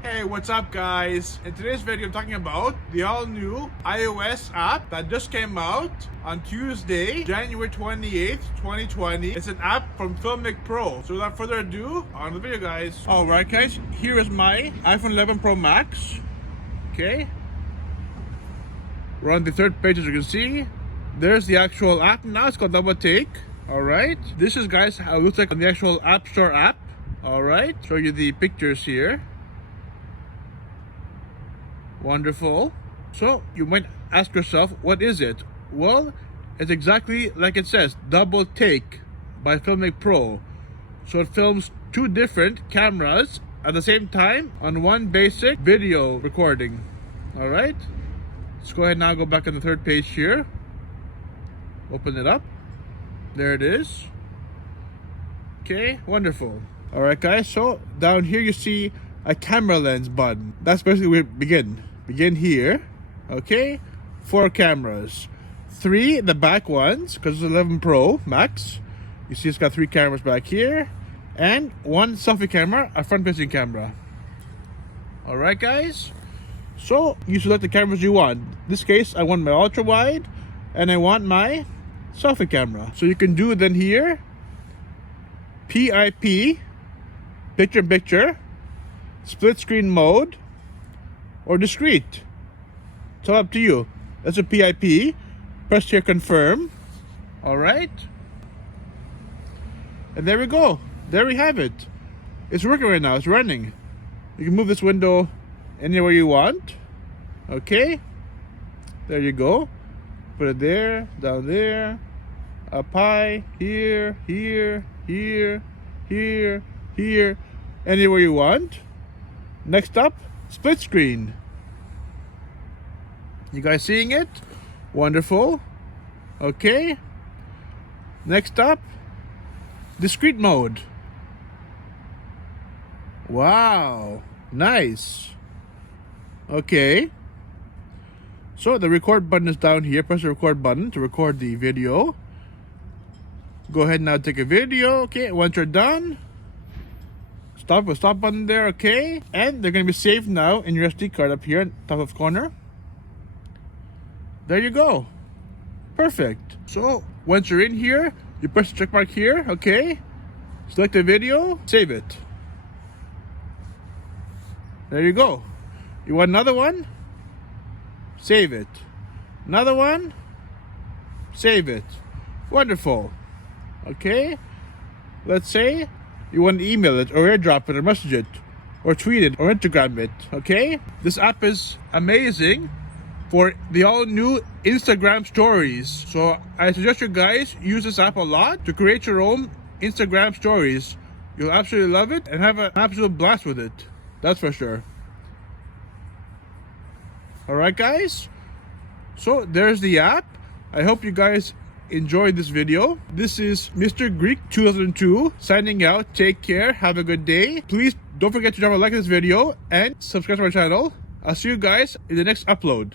Hey, what's up guys? In today's video I'm talking about the all-new iOS app that just came out on Tuesday, January 28th, 2020. It's an app from FilMic Pro. So without further ado, on the video guys. Alright guys, here is my iPhone 11 Pro Max. Okay. We're on the third page as you can see. There's the actual app now, it's called DoubleTake. Alright. This is guys how it looks like on the actual App Store app. Alright, show you the pictures here. Wonderful. So you might ask yourself, what is it? Well, it's exactly like it says, DoubleTake by FilMic Pro. So it films two different cameras at the same time on one basic video recording. Alright, let's go ahead now, go back on the third page here. Open it up. There it is. Okay, wonderful. Alright guys, so down here you see a camera lens button. That's basically where we begin. Begin here. Okay, 4 cameras. 3 the back ones, because it's 11 Pro Max. You see it's got 3 cameras back here. And 1 selfie camera, a front-facing camera. Alright guys, so you select the cameras you want. In this case, I want my ultra-wide and I want my selfie camera. So you can do then here PIP, picture-in-picture, split screen mode, or discrete. It's all up to you. That's a PIP. Press here confirm. Alright. And there we go. There we have it. It's working right now. It's running. You can move this window anywhere you want. Okay. There you go. Put it there, down there, up high, here, here, here, here, here. Anywhere you want. Next up, split screen. You guys seeing it? Wonderful. Okay. Next up, discrete mode. Wow. Nice. Okay. So the record button is down here. Press the record button to record the video. Go ahead now, take a video. Okay, once you're done, stop with stop button there, okay? And they're gonna be saved now in your SD card up here, top of corner. There you go. Perfect. So once you're in here, you press the check mark here, okay? Select the video, save it. There you go. You want another one? Save it. Another one? Save it. Wonderful. Okay? Let's say you want to email it or airdrop it or message it or tweet it or Instagram it, okay? This app is amazing for the all-new Instagram stories. So I suggest you guys use this app a lot to create your own Instagram stories. You'll absolutely love it and have an absolute blast with it. That's for sure. Alright guys? So there's the app. I hope you guys enjoyed this video. This is Mr. Greek 2002 signing out. Take care. Have a good day. Please don't forget to drop a like on this video and subscribe to my channel. I'll see you guys in the next upload.